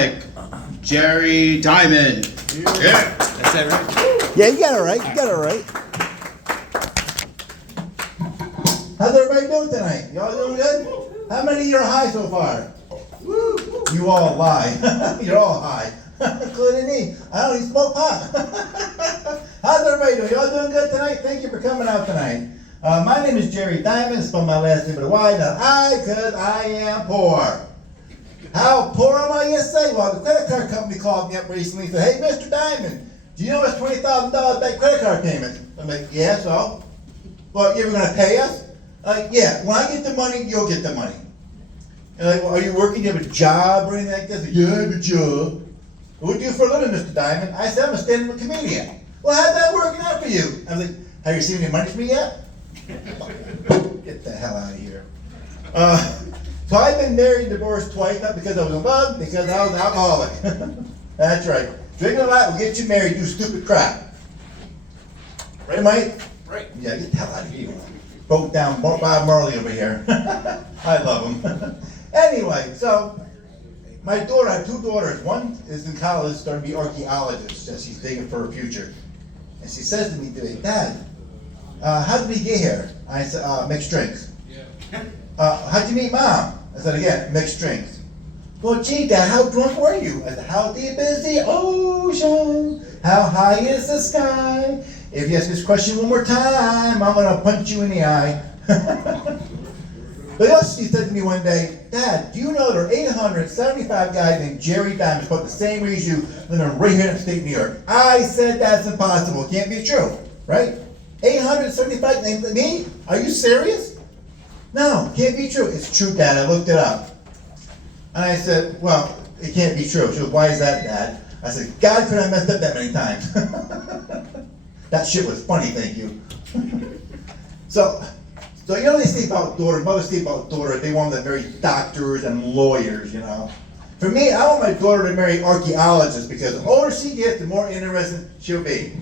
comic, Jerry Diamond. Yeah, that's it, right? Yeah, you got it right. You got it right. How's everybody doing tonight? Y'all doing good? How many of you are high so far? You all lie. You're all high. Including me. I don't even smoke pot. How's everybody doing? Y'all doing good tonight? Thank you for coming out tonight. My name is Jerry Diamond. Spell my last name with a Y, not I, because I am poor. How poor am I, you say? Well, the credit card company called me up recently and said, hey, Mr. Diamond, do you know it's $20,000 back credit card payment? I'm like, yeah, so? Well, you're going to pay us? Yeah, when I get the money, you'll get the money. And like, well, are you working? Do you have a job or anything like this? Like, yeah, I have a job. What do you do for a living, Mr. Diamond? I said, I'm a stand-up comedian. Well, how's that working out for you? I was like, have you received any money from me yet? Get the hell out of here. So I've been married and divorced twice, not because I was in love, because I was an alcoholic. That's right. Drinking a lot will get you married, do stupid crap. Right, Mike? Right. Yeah, get the hell out of here. Broke down Bob Marley over here. I love him. Anyway, so my daughter, I have two daughters. One is in college, starting to be archaeologist, and she's digging for her future. And she says to me today, Dad, how did we get here? I said, mixed drinks. Yeah. How'd you meet Mom? I said, again, mixed drinks. Well, gee, Dad, how drunk were you? I said, how deep is the ocean? How high is the sky? If you ask this question one more time, I'm gonna punch you in the eye. But else she said to me one day, Dad, do you know there are 875 guys named Jerry Diamond, about the same age as you, living right here in upstate New York? I said that's impossible. It can't be true, right? 875 named me? Are you serious? No, can't be true. It's true, Dad. I looked it up. And I said, well, it can't be true. She goes, why is that, Dad? I said, God could have messed up that many times. That shit was funny, thank you. So you know they say about daughters, mothers say about daughters, they want them to marry doctors and lawyers, you know. For me, I want my daughter to marry archaeologists because the older she gets, the more interesting she'll be.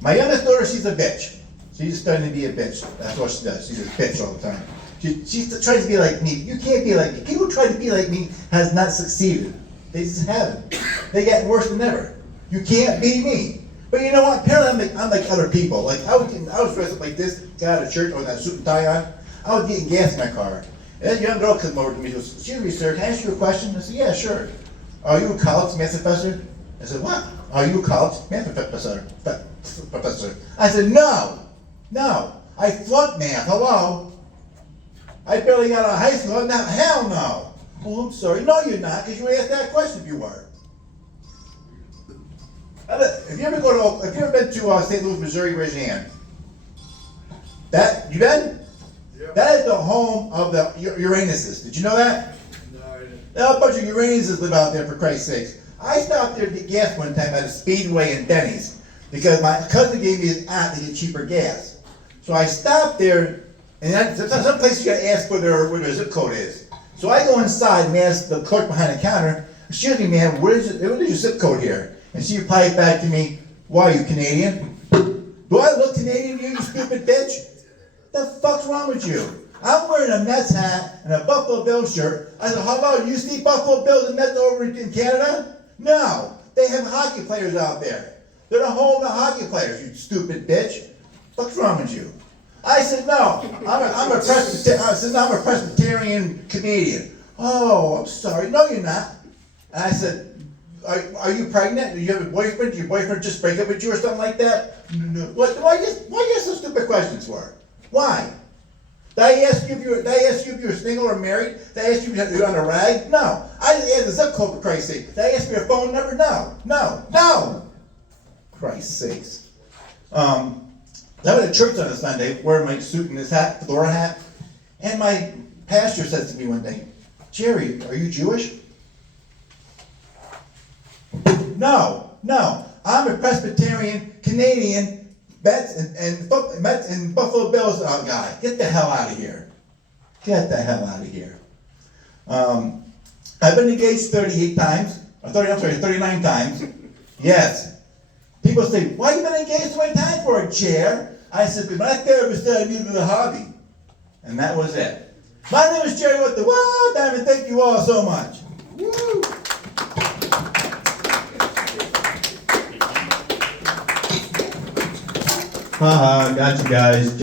My youngest daughter, she's a bitch. She's starting to be a bitch. That's what she does. She's a bitch all the time. She tries to be like me. You can't be like me. People who try to be like me has not succeeded. They just haven't. They get worse than ever. You can't be me. But you know what? Apparently I'm like other people. Like I was dressed up like this, got out of church with that suit and tie on. I was getting gas in my car. And that young girl comes over to me. She goes, excuse me, sir, can I ask you a question? I said, yeah, sure. Are you a college math professor? I said, what? Are you a college math professor? I said, no. I flunked math. Hello? I barely got out of high school. Now, hell no. Oh, I'm sorry. No, you're not, because you asked that question if you were. If you ever been to St. Louis, Missouri, raise your hand. You been? Yeah. That is the home of the Uranuses. Did you know that? No, I didn't. A bunch of Uranuses live out there, for Christ's sakes. I stopped there to get gas one time at a Speedway in Denny's because my cousin gave me his aunt to get cheaper gas. So I stopped there, and some place you got to ask where their zip code is. So I go inside and ask the clerk behind the counter, excuse me, ma'am, what is your zip code here? And she replied back to me, why, are you Canadian? Do I look Canadian to you, you stupid bitch? The fuck's wrong with you? I'm wearing a Mets hat and a Buffalo Bills shirt. I said, how about you see Buffalo Bills and Mets over in Canada? No, they have hockey players out there. They're the home of hockey players, you stupid bitch. What's wrong with you? I said, no, I'm a Presbyterian comedian. Oh, I'm sorry. No, you're not. And I said, are you pregnant? Do you have a boyfriend? Did your boyfriend just break up with you or something like that? No. Why you ask so stupid questions for? Why? Did I ask you if you were single or married? Did I ask you if you're on a rag? No. I didn't ask the zip code, for Christ's sake. Did I ask for your phone number? No. Christ's sakes. I went to church on a Sunday wearing my suit and this hat, fedora hat, and my pastor says to me one day, Jerry, are you Jewish? No. I'm a Presbyterian Canadian Mets and Buffalo Bills guy. Get the hell out of here. I've been engaged 39 times. Yes. People say, why have you been engaged so many times for a chair? I said, because my therapist said I needed a hobby. And that was it. My name is Jerry with the Wild Diamond. Thank you all so much. Woo! Haha, got you guys.